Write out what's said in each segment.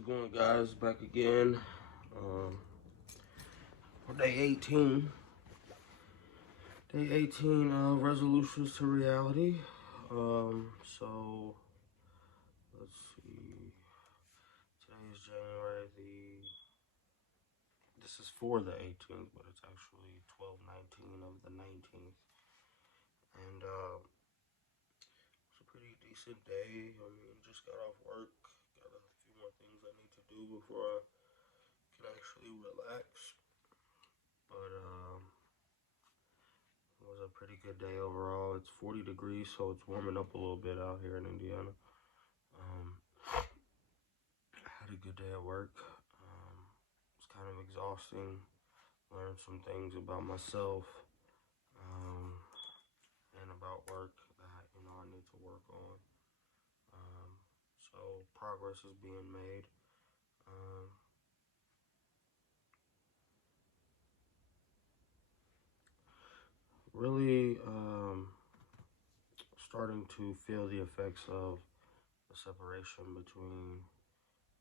it going, guys? Back again for day 18. Day 18 resolutions to reality. So let's see. Today is January this is for the 18th, but it's actually 12/19 of the 19th. And it's a pretty decent day. I mean, just got off work. Got a few more things I need to do before I can actually relax. But it was a pretty good day overall. It's 40 degrees, so it's warming up a little bit out here in Indiana. I had a good day at work. It's kind of exhausting. Learned some things about myself and about work that I need to work on. So progress is being made. Really starting to feel the effects of the separation between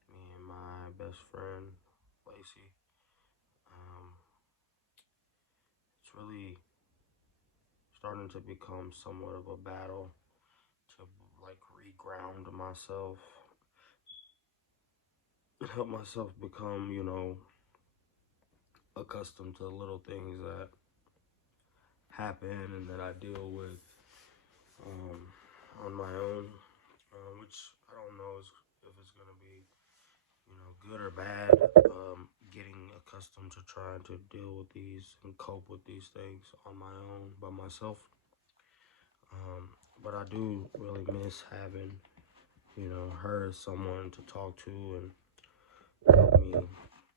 me and my best friend, Lacey. It's really starting to become somewhat of a battle to like reground myself, help myself become, accustomed to the little things that happen and that I deal with on my own, which I don't know if it's gonna be, good or bad. Getting accustomed to trying to deal with these and cope with these things on my own by myself. But I do really miss having, her as someone to talk to and help me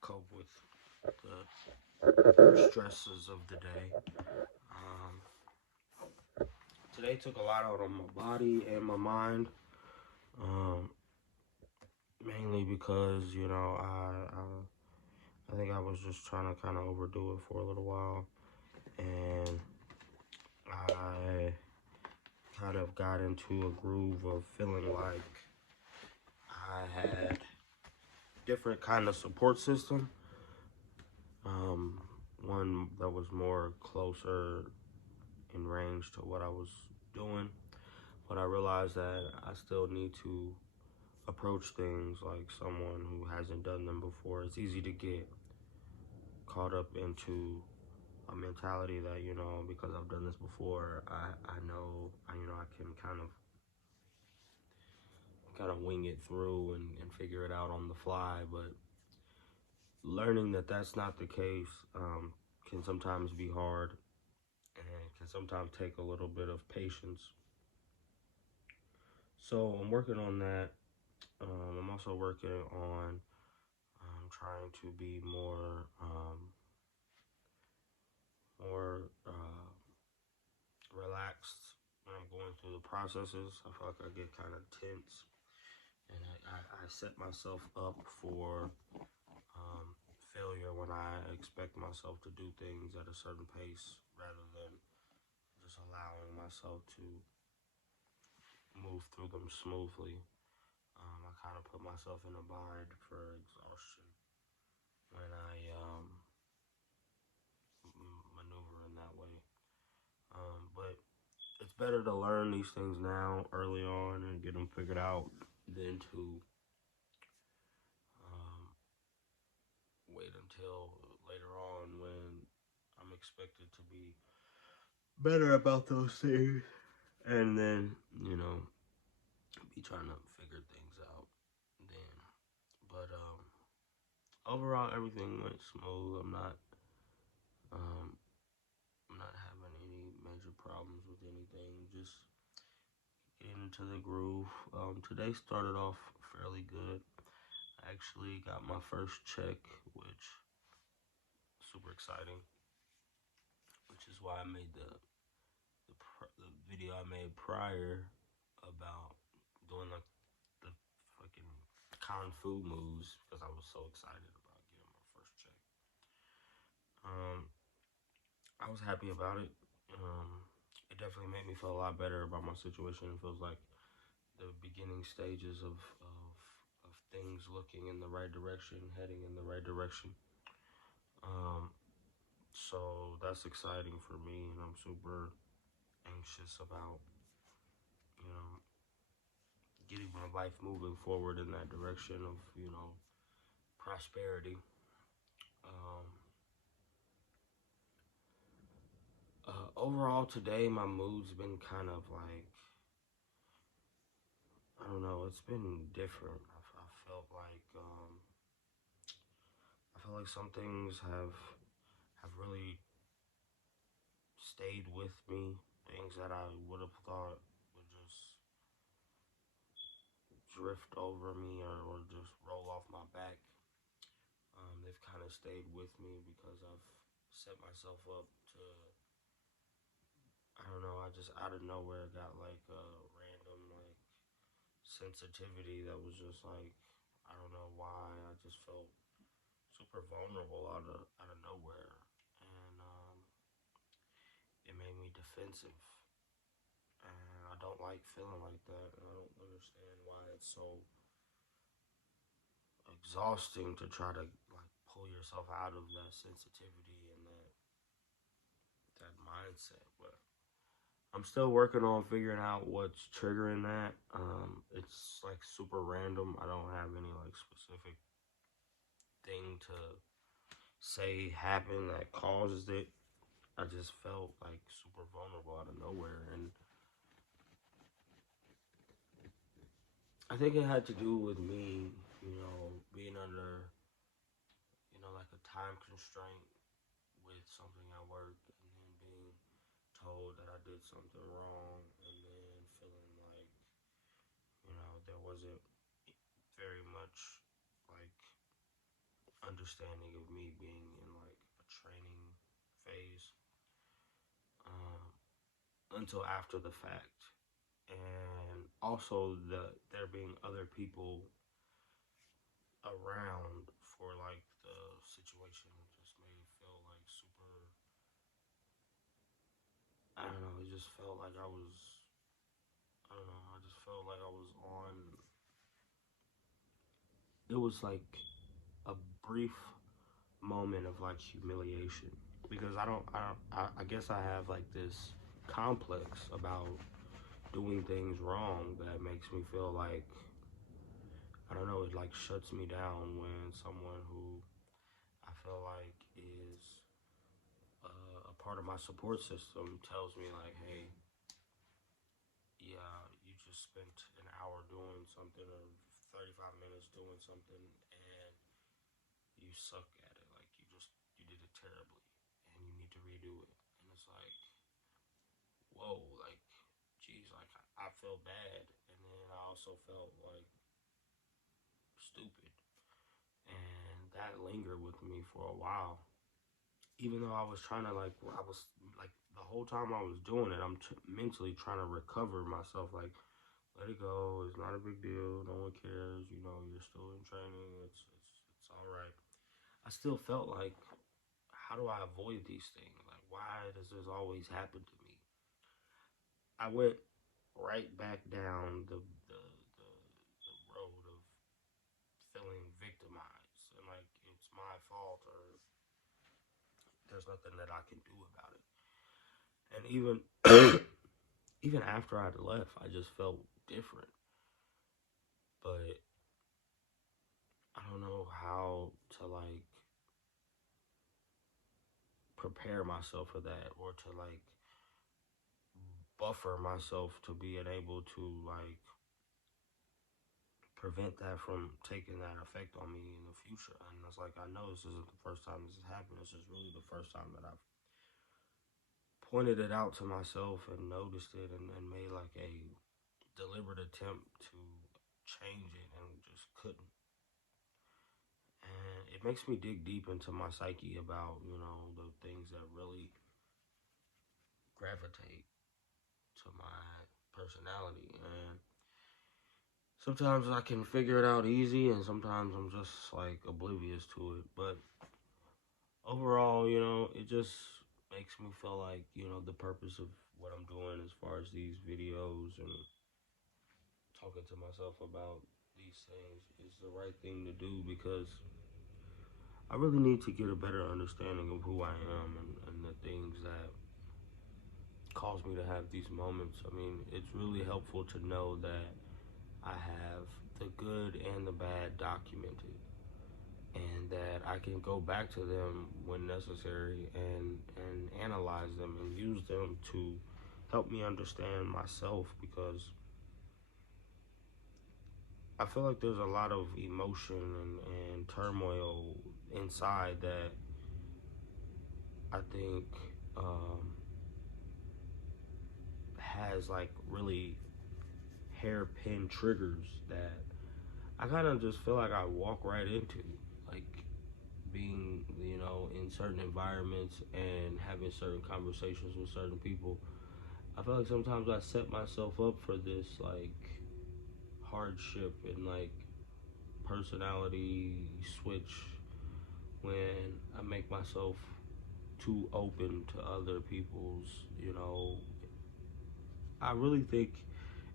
cope with the stresses of the day. Today took a lot out on my body and my mind, mainly because, I think I was just trying to kind of overdo it for a little while, and I kind of got into a groove of feeling like I had different kind of support system. One that was more closer in range to what I was doing, but I realized that I still need to approach things like someone who hasn't done them before. It's easy to get caught up into a mentality that, because I've done this before, I know, I can kind of wing it through and figure it out on the fly. But learning that that's not the case can sometimes be hard and can sometimes take a little bit of patience. So I'm working on that. I'm also working on trying to be more relaxed when I'm going through the processes. I feel like I get kind of tense, and I set myself up for failure when I expect myself to do things at a certain pace rather than just allowing myself to move through them smoothly. I kind of put myself in a bind for exhaustion when I maneuver in that way. But it's better to learn these things now, early on, and get them figured out than to wait until later on when I'm expected to be better about those things, and then, be trying to figure things out then. But overall, everything went smooth. Um, I'm not having any major problems with anything. Just getting into the groove. Today started off fairly good. I actually got my first check, which is super exciting. Which is why I made the video I made prior about doing like the fucking kung fu moves, because I was so excited about getting my first check. I was happy about it. It definitely made me feel a lot better about my situation. It feels like the beginning stages of things looking in the right direction, heading in the right direction. Um, so that's exciting for me, and I'm super anxious about, you know, getting my life moving forward in that direction of, prosperity. Um, Overall, today my mood's been kind of like, I don't know, it's been different. I felt like I feel like some things have really stayed with me. Things that I would have thought would just drift over me or just roll off my back. They've kind of stayed with me because I've set myself up to, I don't know, I just out of nowhere got like a random like sensitivity that was just like, I don't know why, I just felt super vulnerable out of nowhere, and it made me defensive, and I don't like feeling like that, and I don't understand why it's so exhausting to try to like pull yourself out of that sensitivity and that mindset. But I'm still working on figuring out what's triggering that. It's like super random. I don't have any like specific thing to say happened that caused it. I just felt like super vulnerable out of nowhere, and I think it had to do with me, being under, like a time constraint with something at work, and then being told that I did something wrong, and then feeling like, there wasn't very much like understanding of me being in like a training phase, um, until after the fact, and also there being other people around for like the situation just made it feel like super. I don't know. It just felt like I was. I don't know. I just felt like I was on. It was like a brief moment of like humiliation because I guess I have like this complex about doing things wrong that makes me feel like, I don't know, it like shuts me down when someone who I feel like is a part of my support system tells me like, hey, yeah, you just spent an hour doing something or 35 minutes doing something, and you suck at it. Like you did it terribly, and you need to redo it. And it's like, whoa, like, geez, like I felt bad, and then I also felt like stupid, and that lingered with me for a while. Even though I was trying to like, I was like the whole time I was doing it, I'm mentally trying to recover myself. Like, let it go. It's not a big deal. No one cares. You're still in training. It's all right. I still felt like, how do I avoid these things? Like, why does this always happen to me? I went right back down the road of feeling victimized and like it's my fault or there's nothing that I can do about it. And even after I'd left, I just felt different. But I don't know how to like prepare myself for that or to like buffer myself to being able to like prevent that from taking that effect on me in the future. And it's like, I know this isn't the first time this has happened. This is really the first time that I've pointed it out to myself and noticed it, and made like a deliberate attempt to change it and just couldn't. And it makes me dig deep into my psyche about, the things that really gravitate to my personality. And sometimes I can figure it out easy, and sometimes I'm just like oblivious to it. But overall, it just makes me feel like, the purpose of what I'm doing as far as these videos and talking to myself about these things is the right thing to do because I really need to get a better understanding of who I am and the things that cause me to have these moments. I mean, it's really helpful to know that I have the good and the bad documented, and that I can go back to them when necessary and analyze them and use them to help me understand myself, because I feel like there's a lot of emotion and turmoil inside that I think has like really hairpin triggers that I kind of just feel like I walk right into, like being, in certain environments and having certain conversations with certain people. I feel like sometimes I set myself up for this like hardship and like personality switch when I make myself too open to other people's, I really think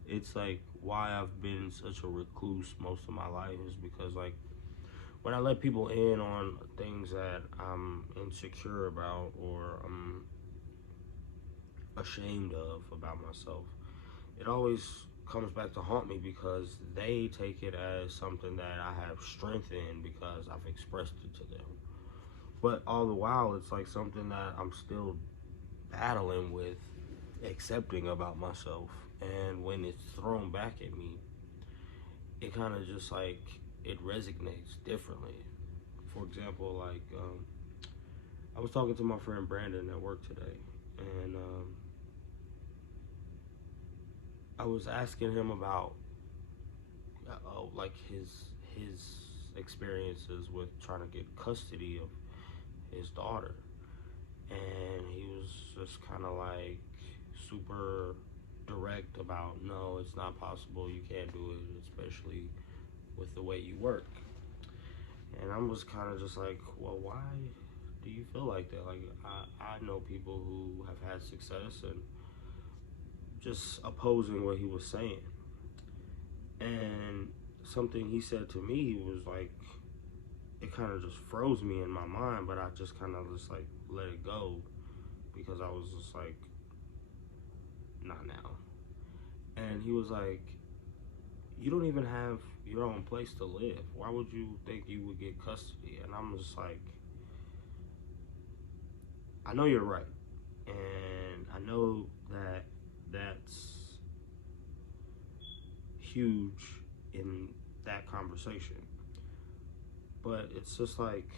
it's like why I've been such a recluse most of my life is because like when I let people in on things that I'm insecure about or I'm ashamed of about myself, it always comes back to haunt me because they take it as something that I have strength in because I've expressed it to them. But all the while, it's like something that I'm still battling with accepting about myself. And when it's thrown back at me, it kind of just like, it resonates differently. For example, like, I was talking to my friend Brandon at work today, and I was asking him about like his experiences with trying to get custody of his daughter, and he was just kind of like super direct about, no, it's not possible, you can't do it, especially with the way you work. And I was kind of just like, well, why do you feel like that? Like, I know people who have had success, and just opposing what he was saying. And something he said to me was like, it kind of just froze me in my mind, but I just kind of just like let it go because I was just like, not now. And he was like, you don't even have your own place to live. Why would you think you would get custody? And I'm just like, I know you're right. And I know that that's huge in that conversation. But it's just like,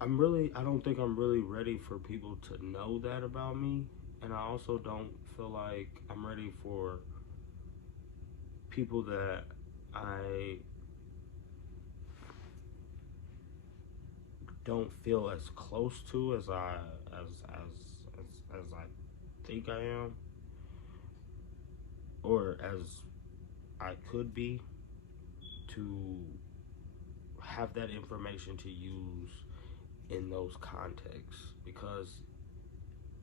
I don't think I'm really ready for people to know that about me. And I also don't feel like I'm ready for people that I don't feel as close to as I think I am, or as I could be, to have that information to use in those contexts. Because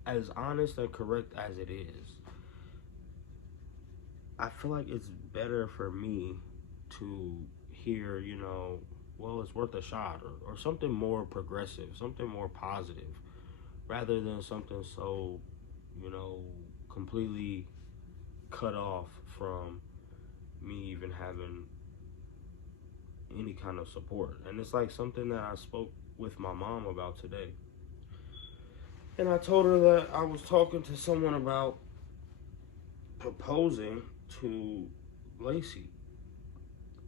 as honest and correct as it is, I feel like it's better for me to hear, well, it's worth a shot, or something more progressive, something more positive, rather than something so, you know, completely cut off from me even having any kind of support. And it's like something that I spoke with my mom about today. And I told her that I was talking to someone about proposing to Lacey.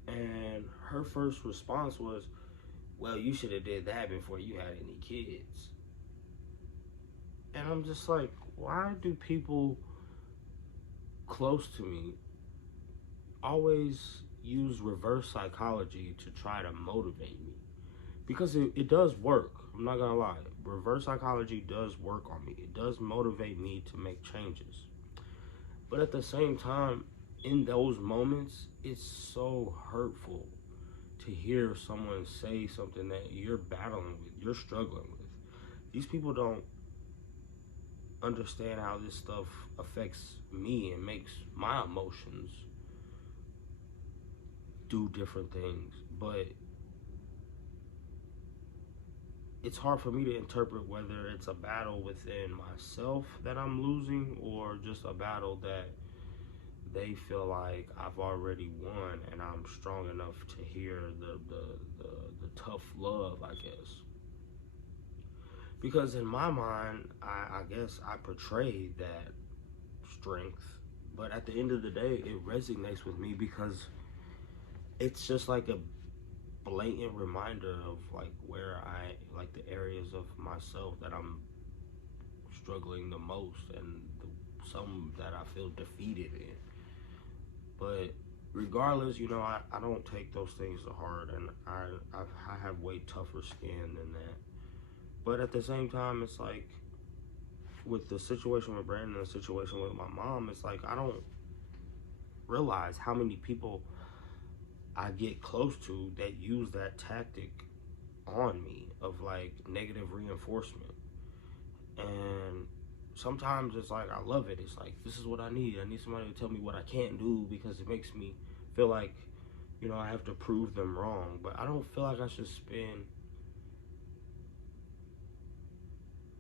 And her first response was, well, you should have did that before you had any kids. And I'm just like, why do people close to me always use reverse psychology to try to motivate me? Because it does work. I'm not gonna lie. Reverse psychology does work on me. It does motivate me to make changes. But at the same time, in those moments, it's so hurtful to hear someone say something that you're battling with, you're struggling with. These people don't understand how this stuff affects me and makes my emotions do different things. But it's hard for me to interpret whether it's a battle within myself that I'm losing or just a battle that they feel like I've already won and I'm strong enough to hear the tough love, I guess. Because in my mind, I guess I portray that strength, but at the end of the day, it resonates with me because it's just like a blatant reminder of like where I like the areas of myself that I'm struggling the most and some that I feel defeated in. But regardless, I don't take those things to heart, and I have way tougher skin than that. But at the same time, it's like with the situation with Brandon and the situation with my mom, it's like I don't realize how many people I get close to that use that tactic on me of like negative reinforcement. And sometimes it's like I love it. It's like this is what I need. I need somebody to tell me what I can't do because it makes me feel like, I have to prove them wrong. But I don't feel like I should spend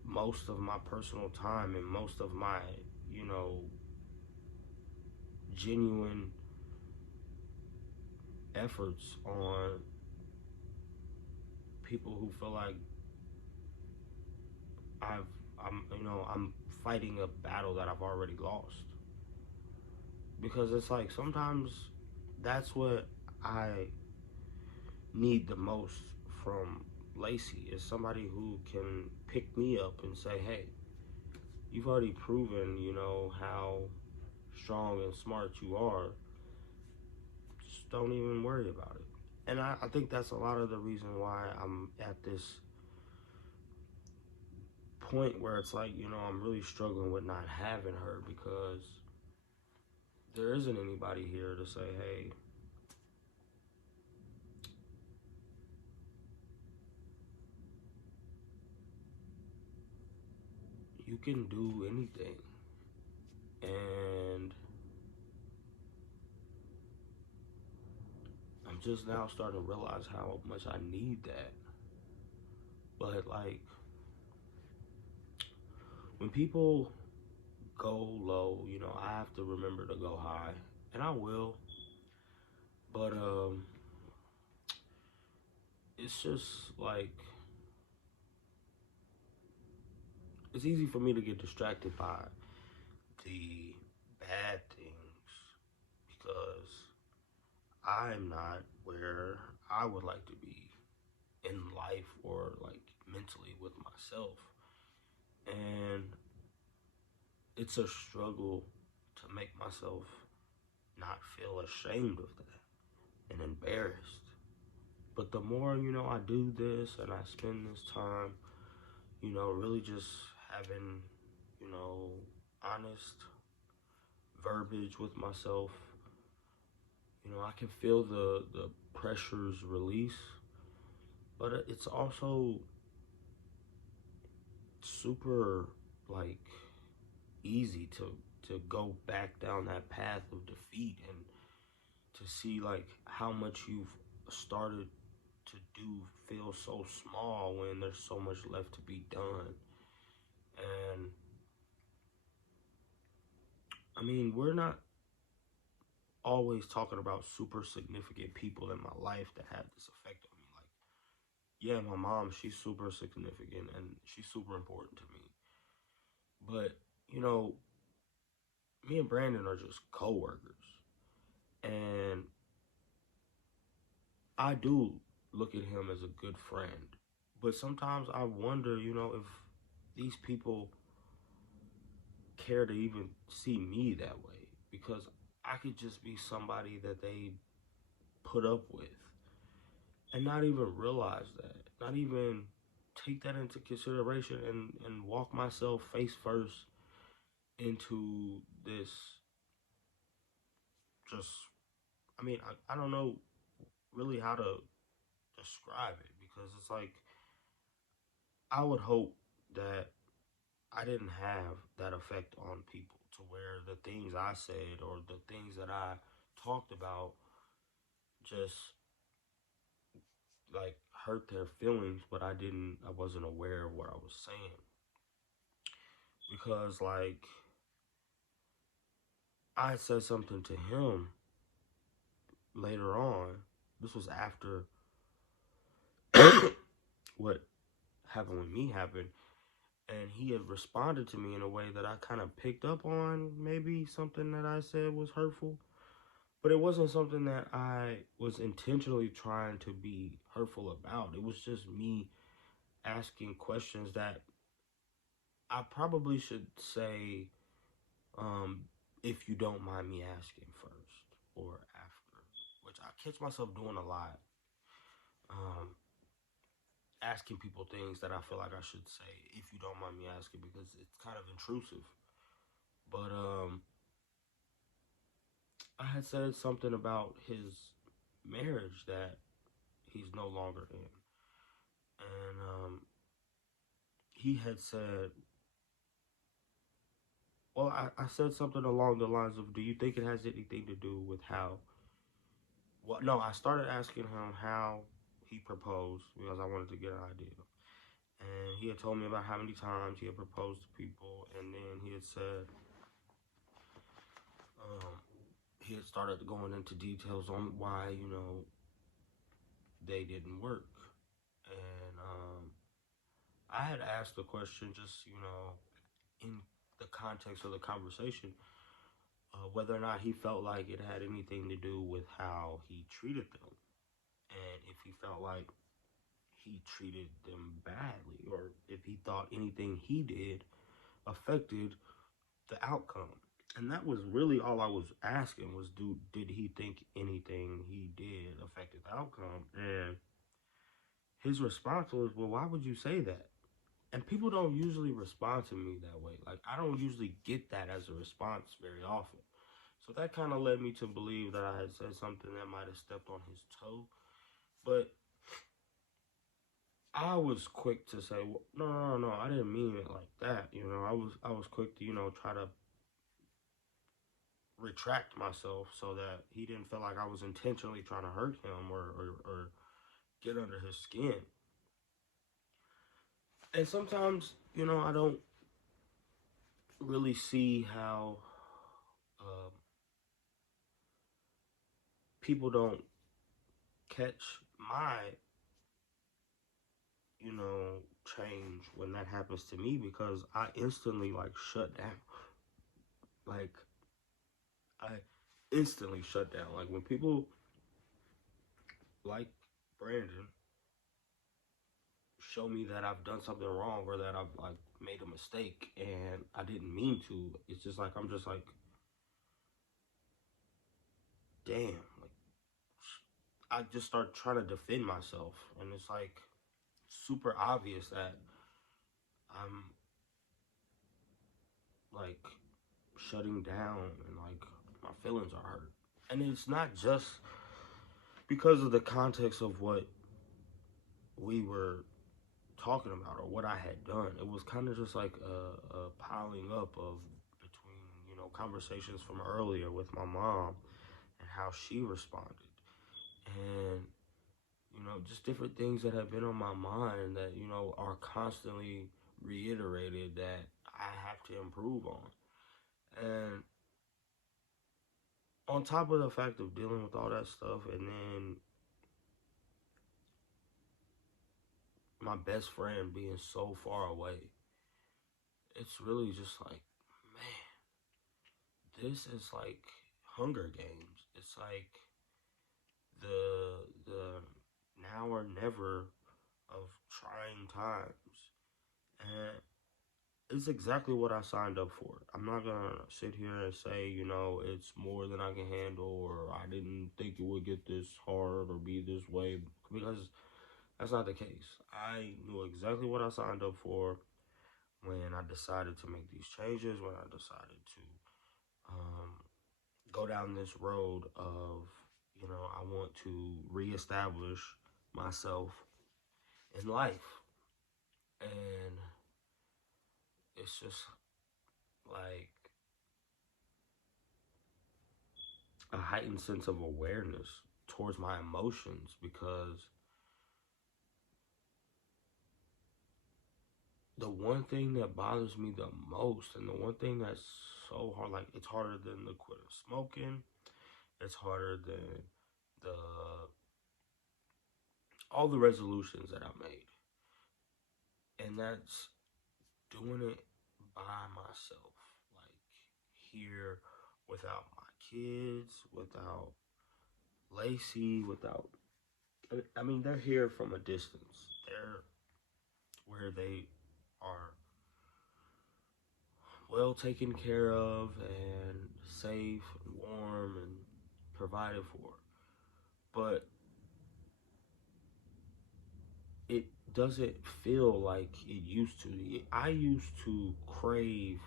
most of my personal time and most of my, you know, genuine efforts on people who feel like I've I'm fighting a battle that I've already lost. Because it's like sometimes that's what I need the most from Lacey is somebody who can pick me up and say, hey, you've already proven, how strong and smart you are. Just don't even worry about it. And I think that's a lot of the reason why I'm at this point where it's like, I'm really struggling with not having her because there isn't anybody here to say, hey, you can do anything. And I'm just now starting to realize how much I need that. But like when people go low, I have to remember to go high. And I will. But it's just like it's easy for me to get distracted by the bad things because I'm not where I would like to be in life or like mentally with myself. And it's a struggle to make myself not feel ashamed of that and embarrassed. But the more, I do this and I spend this time, really just having, honest verbiage with myself, I can feel the pressures release. But it's also super like easy to go back down that path of defeat and to see like how much you've started to do feel so small when there's so much left to be done. And I mean, we're not always talking about super significant people in my life that have this effect on me. Like, yeah, my mom, she's super significant and she's super important to me. But, me and Brandon are just coworkers. And I do look at him as a good friend. But sometimes I wonder, if these people care to even see me that way. Because I could just be somebody that they put up with and not even realize that. Not even take that into consideration and walk myself face first into this just, I don't know really how to describe it because it's like I would hope that I didn't have that effect on people to where the things I said or the things that I talked about just like hurt their feelings, but I wasn't aware of what I was saying. Because like I said something to him later on. This was after what happened with me happened, and he had responded to me in a way that I kind of picked up on. Maybe something that I said was hurtful, but it wasn't something that I was intentionally trying to be hurtful about. It was just me asking questions that I probably should say, um, if you don't mind me asking first or after, which I catch myself doing a lot. Um, Asking people things that I feel like I should say if you don't mind me asking because it's kind of intrusive. But I had said something about his marriage that he's no longer in, and he had said, well, I said something along the lines of, "Do you think it has anything to do with how?" Well, no, I started asking him how he proposed because I wanted to get an idea. And he had told me about how many times he had proposed to people, and then he had said, um, he had started going into details on why, they didn't work. And I had asked the question just, in the context of the conversation, whether or not he felt like it had anything to do with how he treated them. And if he felt like he treated them badly, or if he thought anything he did affected the outcome. And that was really all I was asking was, did he think anything he did affected the outcome? And his response was, well, why would you say that? And people don't usually respond to me that way. Like, I don't usually get that as a response very often. So that kind of led me to believe that I had said something that might have stepped on his toe. But I was quick to say, well, no, I didn't mean it like that. I was quick to, try to retract myself so that he didn't feel like I was intentionally trying to hurt him or get under his skin. And sometimes, I don't really see how um, people don't catch my, change when that happens to me because I instantly like shut down. Like, I instantly shut down. Like, when people like Brandon show me that I've done something wrong or that I've like made a mistake and I didn't mean to, it's just like I'm just like, damn, like I just start trying to defend myself, and it's like super obvious that I'm like shutting down and like my feelings are hurt. And it's not just because of the context of what we were talking about or what I had done. It was kind of just like a piling up of between, conversations from earlier with my mom and how she responded. And, just different things that have been on my mind that, are constantly reiterated that I have to improve on. And on top of the fact of dealing with all that stuff, and then my best friend being so far away, it's really just like, man, this is like Hunger Games. It's like the now or never of trying times. And it's exactly what I signed up for. I'm not gonna sit here and say, it's more than I can handle, or I didn't think it would get this hard or be this way, because that's not the case. I knew exactly what I signed up for when I decided to make these changes, when I decided to um, go down this road of, I want to reestablish myself in life. And it's just like a heightened sense of awareness towards my emotions, because the one thing that bothers me the most, and the one thing that's so hard, like it's harder than the quitting smoking, it's harder than the all the resolutions that I made, and that's doing it by myself, like here without my kids, without Lacey, without. I mean, they're here from a distance. They're where they are well taken care of and safe and warm and provided for. But it doesn't feel like it used to. I used to crave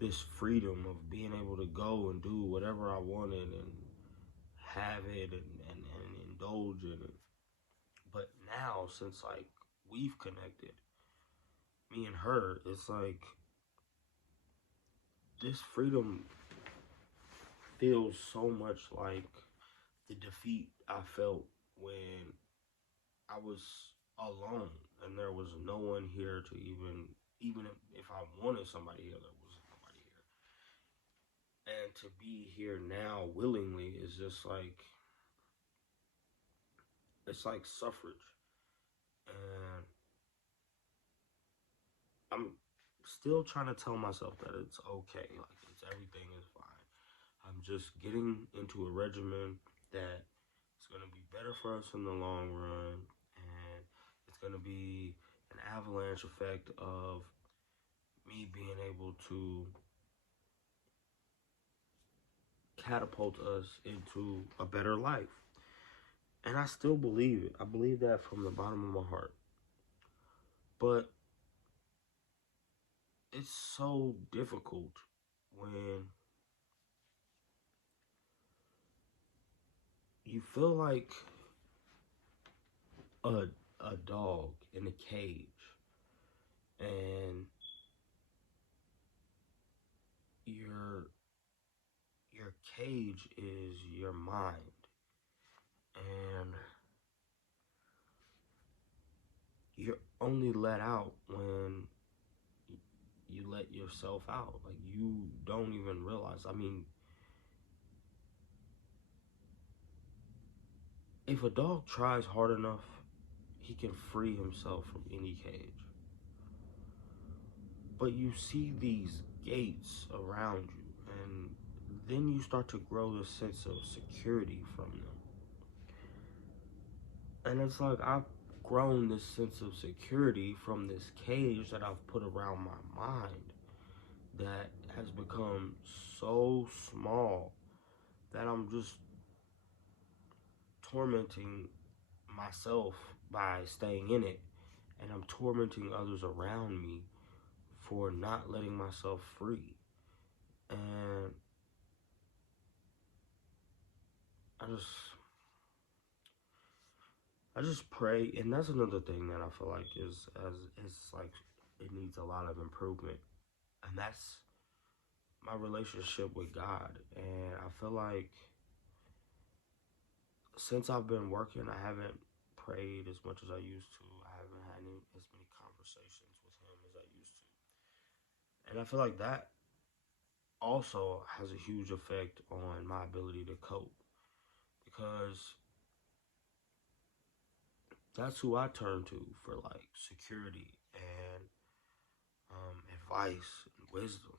this freedom of being able to go and do whatever I wanted and have it and indulge in it. But now, since like we've connected, me and her, it's like this freedom feels so much like the defeat I felt when I was alone and there was no one here to even if I wanted somebody here, there was nobody here. And to be here now willingly is just like it's like suffrage. And I'm still trying to tell myself that it's okay, like it's everything is fine. I'm just getting into a regimen that it's gonna be better for us in the long run, and it's gonna be an avalanche effect of me being able to catapult us into a better life. And I still believe it. I believe that from the bottom of my heart. But it's so difficult when you feel like a a dog in a cage, and your your cage is your mind, and you're only let out when you let yourself out. Like you don't even realize. I mean, if a dog tries hard enough, he can free himself from any cage. But you see these gates around you, and then you start to grow this sense of security from them. And it's like I've grown this sense of security from this cage that I've put around my mind that has become so small that I'm just tormenting myself by staying in it, and I'm tormenting others around me for not letting myself free. And I just I just pray, and that's another thing that I feel like is as it's like it needs a lot of improvement, and that's my relationship with God. And I feel like since I've been working, I haven't prayed as much as I used to. I haven't had as many conversations with Him as I used to, and I feel like that also has a huge effect on my ability to cope, because that's who I turn to for like security and advice and wisdom.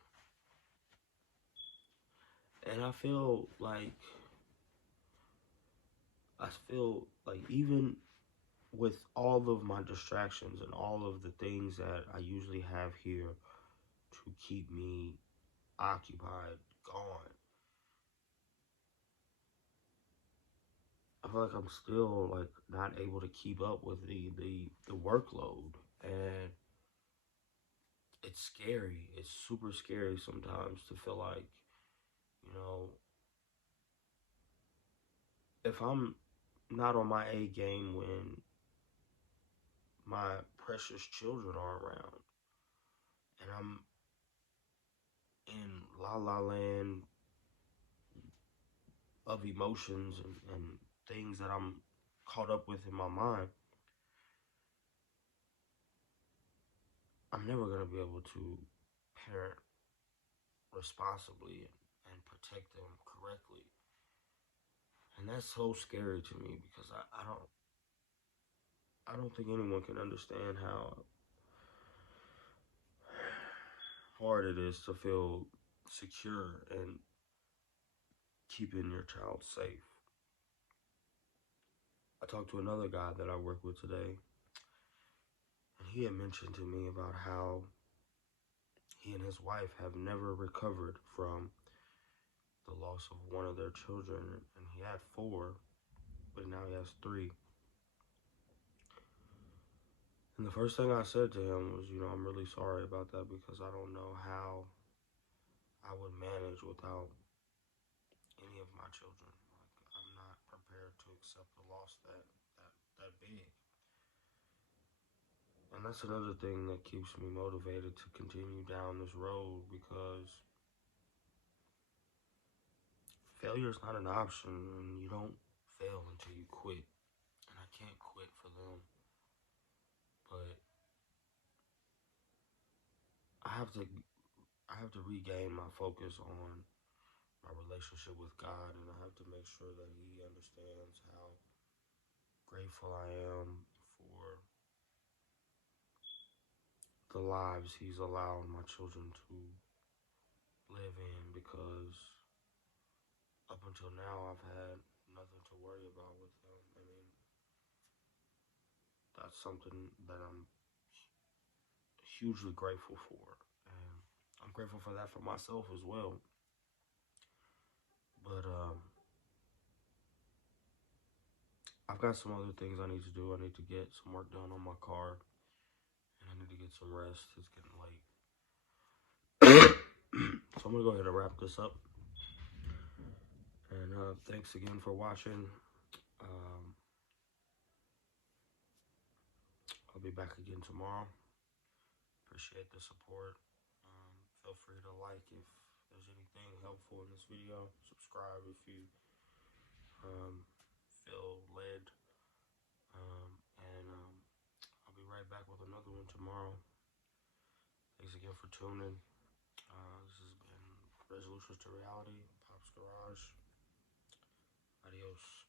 And I feel like even with all of my distractions and all of the things that I usually have here to keep me occupied, gone, I feel like I'm still like not able to keep up with the workload, and it's scary. It's super scary sometimes to feel like, you know, if I'm not on my A game when my precious children are around, and I'm in la la land of emotions and things that I'm caught up with in my mind, I'm never going to be able to parent responsibly and protect them correctly. And that's so scary to me because I don't think anyone can understand how hard it is to feel secure and keeping your child safe. I talked to another guy that I work with today, and he had mentioned to me about how he and his wife have never recovered from the loss of one of their children, and he had four, but now he has three. And the first thing I said to him was, I'm really sorry about that because I don't know how I would manage without any of my children. Like, I'm not prepared to accept a loss that big. And that's another thing that keeps me motivated to continue down this road because failure is not an option, and you don't fail until you quit. And I can't quit for them, but I have to regain my focus on my relationship with God, and I have to make sure that He understands how grateful I am for the lives He's allowed my children to live in because up until now I've had nothing to worry about with them. I mean, that's something that I'm hugely grateful for, and I'm grateful for that for myself as well. But I've got some other things I need to do. I need to get some work done on my car, and I need to get some rest. It's getting late. So I'm gonna go ahead and wrap this up. And thanks again for watching. Um, I'll be back again tomorrow. Appreciate the support. Feel free to like if there's anything helpful in this video. Subscribe if you feel led. And I'll be right back with another one tomorrow. Thanks again for tuning. This has been Resolutions to Reality, Pop's Garage. Adios.